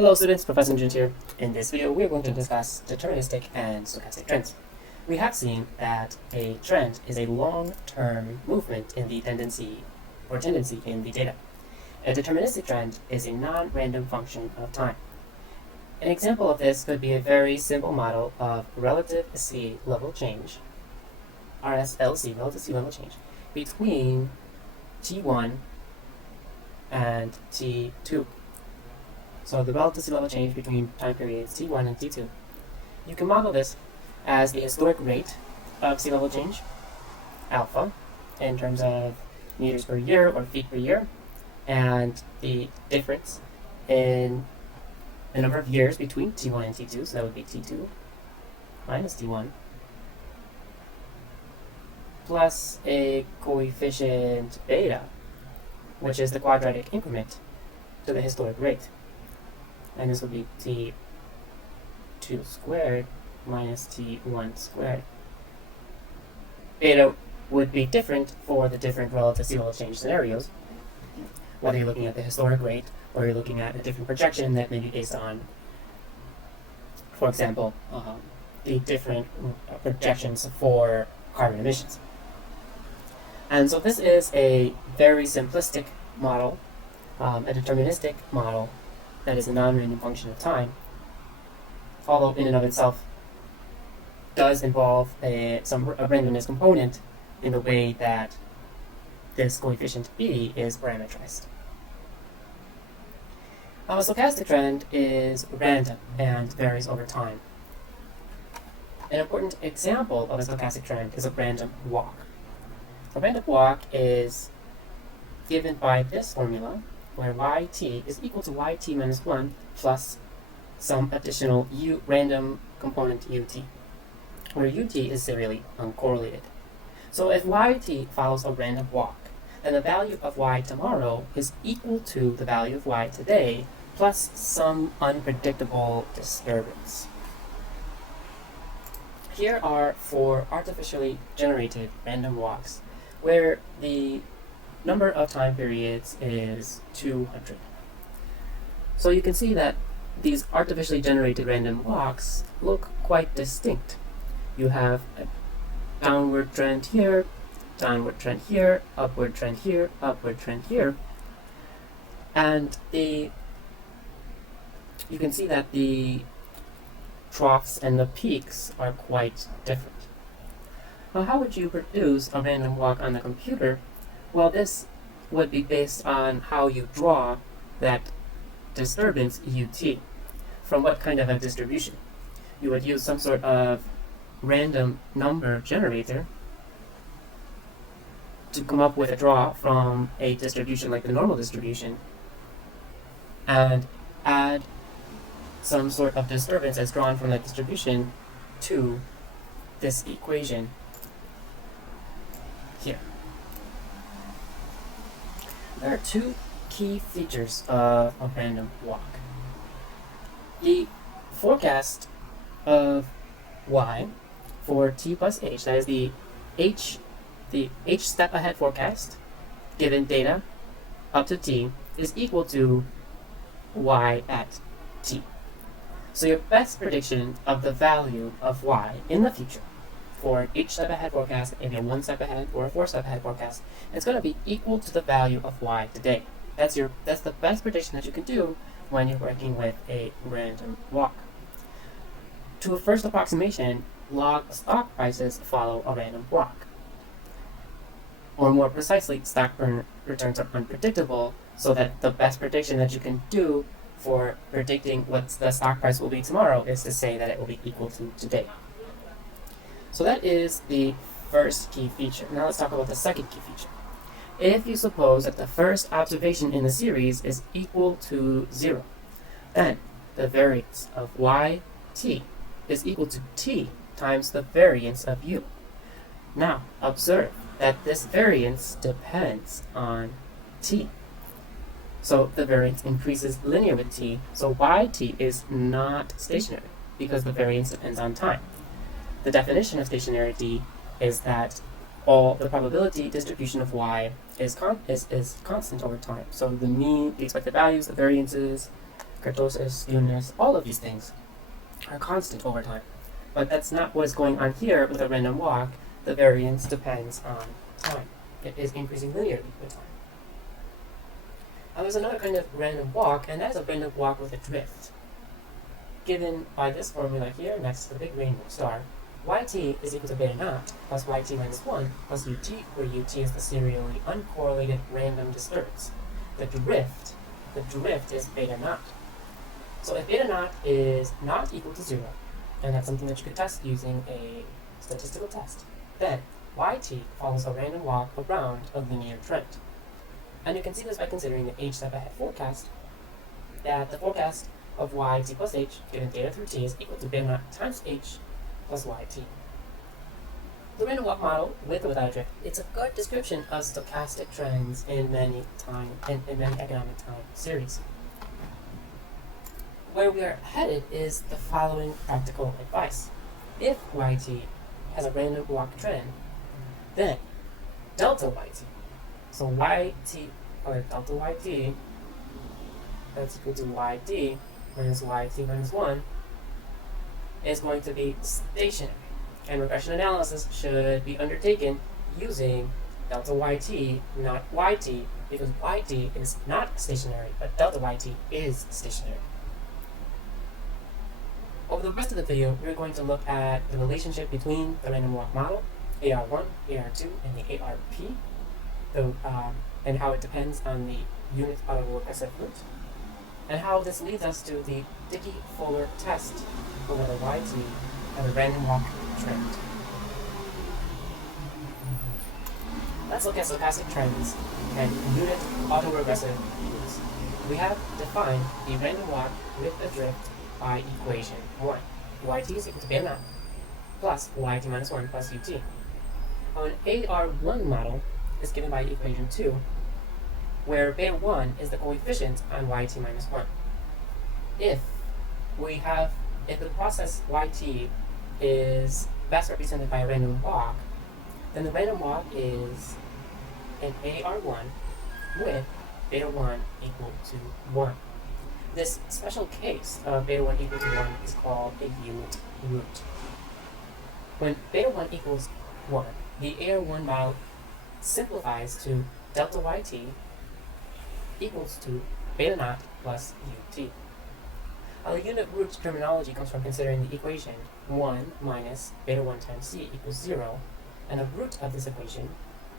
Hello students, Professor Nugent here. In this video, we are going to discuss deterministic and stochastic trends. We have seen that a trend is a long-term movement in the tendency in the data. A deterministic trend is a non-random function of time. An example of this could be a very simple model of relative sea level change, RSLC, relative sea level change, between T1 and T2. So the relative sea level change between time periods T1 and T2. You can model this as the historic rate of sea level change, alpha, in terms of meters per year or feet per year, and the difference in the number of years between T1 and T2, so that would be T2 minus T1, plus a coefficient beta, which is the quadratic increment to the historic rate. And this would be T2 squared minus T1 squared. Beta would be different for the different relative sea level change scenarios, whether you're looking at the historic rate or you're looking at a different projection that may be based on, for example, the different projections for carbon emissions. And so this is a very simplistic model, a deterministic model that is a non-random function of time, although in and of itself does involve a randomness component in the way that this coefficient b is parameterized. A stochastic trend is random and varies over time. An important example of a stochastic trend is a random walk. A random walk is given by this formula, where yt is equal to yt minus 1 plus some additional random component ut, where ut is serially uncorrelated. So if yt follows a random walk, then the value of y tomorrow is equal to the value of y today plus some unpredictable disturbance. Here are 4 artificially generated random walks where the number of time periods is 200. So you can see that these artificially generated random walks look quite distinct. You have a downward trend here, downward trend here, upward trend here, upward trend here, and you can see that the troughs and the peaks are quite different. Now, how would you produce a random walk on the computer? Well, this would be based on how you draw that disturbance ut. From what kind of a distribution? You would use some sort of random number generator to come up with a draw from a distribution like the normal distribution and add some sort of disturbance as drawn from that distribution to this equation here. There are 2 key features of a random walk. The forecast of y for t plus h, that is the h step ahead forecast given data up to t, is equal to y at t. So your best prediction of the value of y in the future for each step ahead forecast, maybe a 1 step ahead or a 4 step ahead forecast, it's going to be equal to the value of y today. That's the best prediction that you can do when you're working with a random walk. To a first approximation, log stock prices follow a random walk. Or more precisely, stock returns are unpredictable, so that the best prediction that you can do for predicting what the stock price will be tomorrow is to say that it will be equal to today. So that is the first key feature. Now let's talk about the second key feature. If you suppose that the first observation in the series is equal to 0, then the variance of yt is equal to t times the variance of u. Now observe that this variance depends on t. So the variance increases linear with t, so yt is not stationary because the variance depends on time. The definition of stationarity is that all the probability distribution of y is constant over time. So the mean, the expected values, the variances, kurtosis, skewness, all of these things are constant over time. But that's not what's going on here with a random walk. The variance depends on time. It is increasing linearly with time. Now there's another kind of random walk, and that is a random walk with a drift. Given by this formula here next to the big rainbow star, yt is equal to beta naught plus yt minus 1 plus ut, where ut is the serially uncorrelated random disturbance. The drift is beta naught. So if beta naught is not equal to 0, and that's something that you could test using a statistical test, then yt follows a random walk around a linear trend. And you can see this by considering the h step ahead forecast, that the forecast of yt plus h given theta through t is equal to beta naught times h plus yt. The random walk model, with or without a drift, it's a good description of stochastic trends in many economic time series. Where we are headed is the following practical advice. If yt has a random walk trend, then delta yt, so yt, or delta yt, that's equal to yd minus yt minus 1, is going to be stationary. And regression analysis should be undertaken using delta yt, not yt, because yt is not stationary, but delta yt is stationary. Over the rest of the video, we're going to look at the relationship between the random walk model, AR1, AR2, and the ARP, and how it depends on the unit autoregressive root, and how this leads us to the Dickey-Fuller test for whether yt has a random walk trend. Let's look at stochastic trends and unit autoregressive roots. We have defined the random walk with a drift by equation 1. Yt is equal to beta naught plus yt minus 1 plus ut. An AR1 model is given by equation 2, where beta 1 is the coefficient on yt minus 1. If the process yt is best represented by a random walk, then the random walk is an AR1 with beta 1 equal to 1. This special case of beta 1 equal to 1 is called a unit root. When beta 1 equals 1, the AR1 model simplifies to delta yt equals to beta naught plus ut. Now, the unit root terminology comes from considering the equation 1 minus beta 1 times c equals 0, and the root of this equation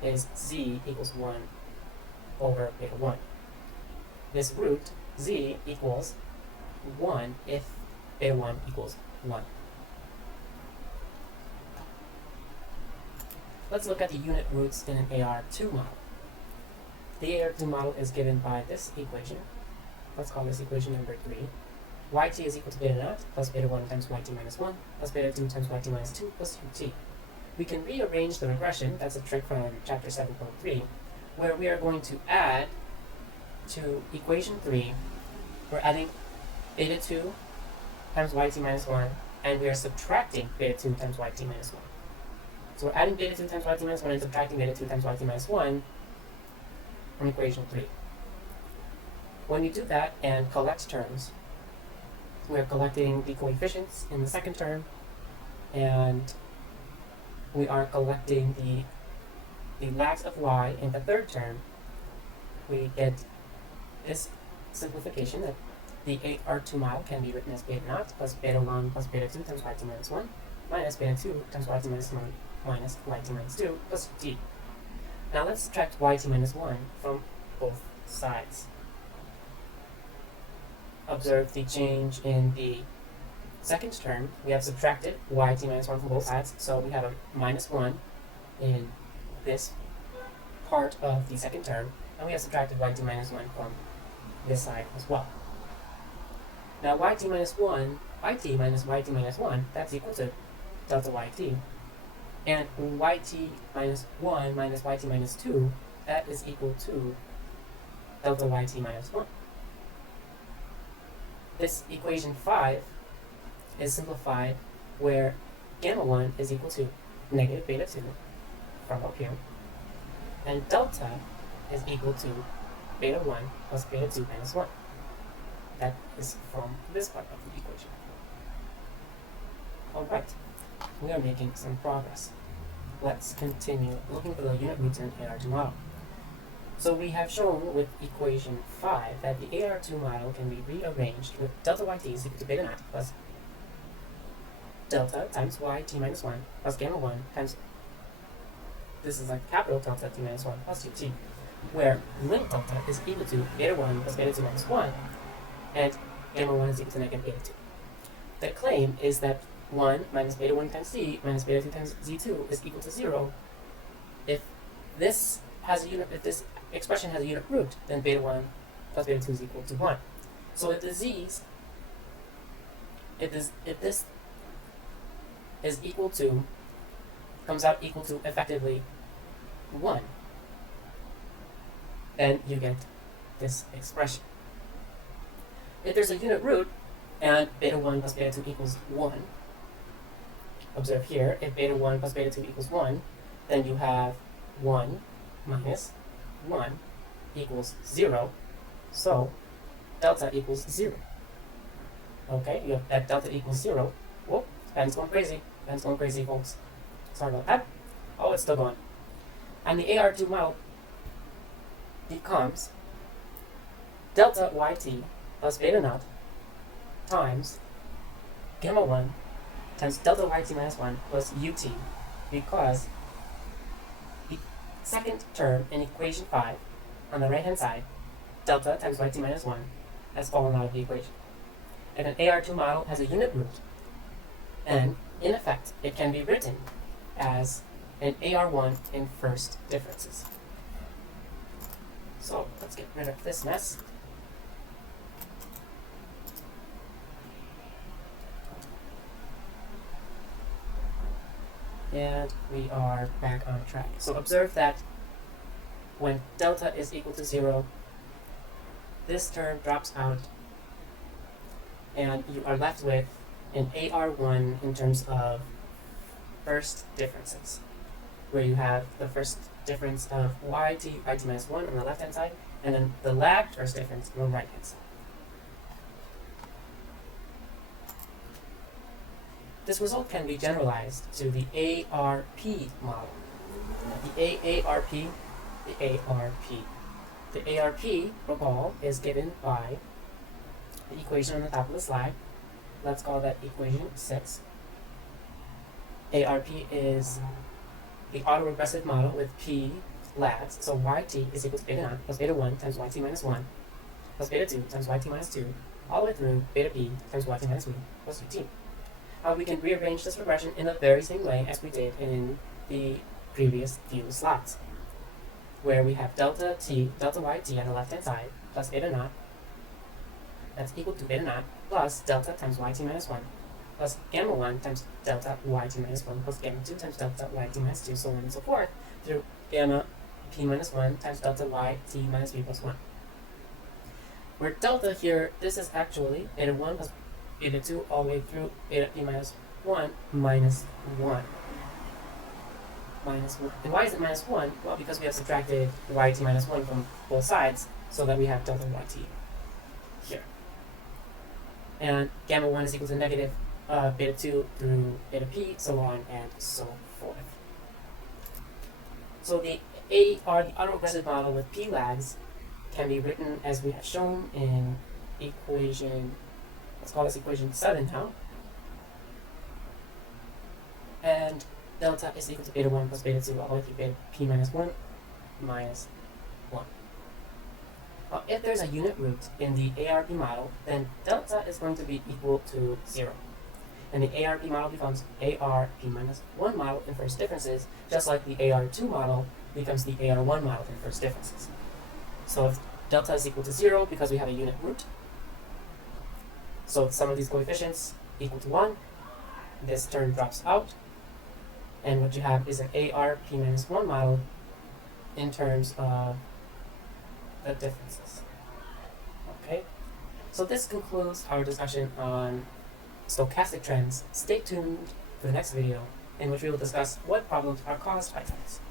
is z equals 1 over beta 1. This root, z, equals 1 if beta 1 equals 1. Let's look at the unit roots in an AR2 model. The AR2 model is given by this equation. Let's call this equation number 3. Yt is equal to beta naught plus beta 1 times yt minus 1 plus beta 2 times yt minus 2 plus ut. We can rearrange the regression, that's a trick from chapter 7.3, where we are going to add to equation 3, we're adding beta 2 times yt minus 1, and we are subtracting beta 2 times yt minus 1. So we're adding beta 2 times yt minus 1 and subtracting beta 2 times yt minus 1 from equation 3. When you do that and collect terms, we're collecting the coefficients in the second term, and we are collecting the lags of y in the third term. We get this simplification that the AR2 model can be written as beta naught plus beta 1 plus beta 2 times yt minus 1 minus beta 2 times yt minus 1 minus yt minus 2 plus ut. Now let's subtract yt minus 1 from both sides. Observe the change in the second term. We have subtracted yt minus 1 from both sides, so we have a minus 1 in this part of the second term, and we have subtracted yt minus 1 from this side as well. Now yt minus 1, yt minus yt minus 1, that's equal to delta yt. And yt minus 1 minus yt minus 2, that is equal to delta yt minus 1. This equation 5 is simplified where gamma 1 is equal to negative beta 2 from up here, and delta is equal to beta 1 plus beta 2 minus 1. that is from this part of the equation. Alright, we are making some progress. Let's continue looking for the unit roots in AR2 model. So we have shown with equation 5 that the AR2 model can be rearranged with delta yt is equal to beta naught plus delta times yt minus 1 plus gamma 1 times, this is like capital delta t minus 1 plus ut, where little delta is equal to beta 1 plus beta 2 minus 1, and gamma 1 is equal to negative beta 2. The claim is that 1 minus beta 1 times z minus beta 2 times z2 is equal to 0. If this expression has a unit root, then beta 1 plus beta 2 is equal to 1. So if the z's, if this is equal to, comes out equal to effectively 1, then you get this expression. If there's a unit root and beta 1 plus beta 2 equals 1, observe here, if beta 1 plus beta 2 equals 1, then you have 1 minus 1 equals 0, so delta equals 0. Okay, you have that delta equals 0. Whoop, pen's going crazy. Pen's going crazy, folks. Sorry about that. Oh, it's still going. And the AR2 model becomes delta yt plus beta naught times gamma 1 times delta yt minus 1 plus ut, because the second term in equation 5 on the right hand side, delta times yt minus 1, has fallen out of the equation. And an AR2 model has a unit root, and in effect it can be written as an AR1 in first differences. So let's get rid of this mess. And we are back on track. So observe that when delta is equal to 0, this term drops out, and you are left with an AR1 in terms of first differences, where you have the first difference of yt minus 1 on the left hand side, and then the lagged first difference on the right hand side. This result can be generalized to the ARP model. The ARP, recall, is given by the equation on the top of the slide. Let's call that equation 6. ARP is the autoregressive model with p lags, so yt is equal to beta naught plus beta 1 times yt minus 1 plus beta 2 times yt minus 2, all the way through beta p times yt minus 1 plus ut. We can rearrange this regression in the very same way as we did in the previous few slides, where we have delta yt on the left hand side plus beta naught, that's equal to beta naught plus delta times yt minus 1 plus gamma 1 times delta yt minus 1 plus gamma 2 times delta yt minus 2, so on and so forth, through gamma p minus 1 times delta yt minus p plus 1. Where delta here, this is actually beta 1 plus beta 2 all the way through beta p minus 1 minus 1. Minus 1. And why is it minus 1? Well, because we have subtracted yt minus 1 from both sides, so that we have delta yt here. And gamma 1 is equal to negative beta 2 through beta p, so on and so forth. So the autoregressive model with p lags can be written as we have shown in equation, let's call this equation 7 now. And delta is equal to beta 1 plus beta 2 all the way through beta p minus 1 minus 1. Well, if there's a unit root in the ARP model, then delta is going to be equal to 0. And the ARP model becomes ARP minus 1 model in first differences, just like the AR2 model becomes the AR1 model in first differences. So if delta is equal to 0, because we have a unit root, so some of these coefficients equal to 1, this term drops out, and what you have is an ARP minus 1 model in terms of the differences. Okay, so this concludes our discussion on stochastic trends. Stay tuned for the next video, in which we will discuss what problems are caused by trends.